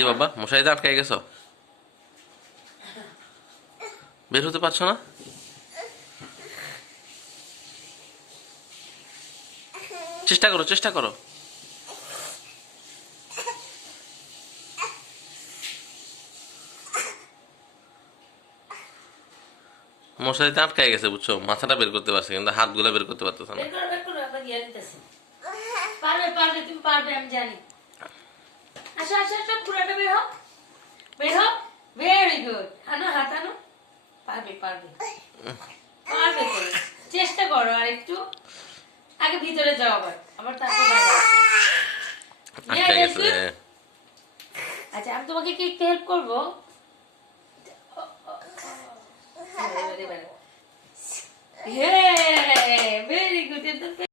কি বাবা মশারিতে আটকে গেছো? বের হতে পারছো না? চেষ্টা করো, চেষ্টা করো। মশারিতে আটকে গেছে বুঝছো, মাথাটা বের করতে পারছে কিন্তু হাতগুলো বের করতে পারতেছে না। বের করো বের করো, আমরা গিয়ে দিতেছি। পারবে পারবে, তুমি পারবে, আমি জানি। আসো আসো আসো, পুরাটা বের হও, বের হও। ভেরি গুড, আনো হাত আনো। পারবে পারবে পারবে তো, চেষ্টা করো আর একটু। আগে ভিতরে যাও, আবার আবার তারপর বাইরে আসো। আটকে গেছে। আচ্ছা, আমি তোমাকে কি একটু হেল্প করবো? এবারে, এবারে।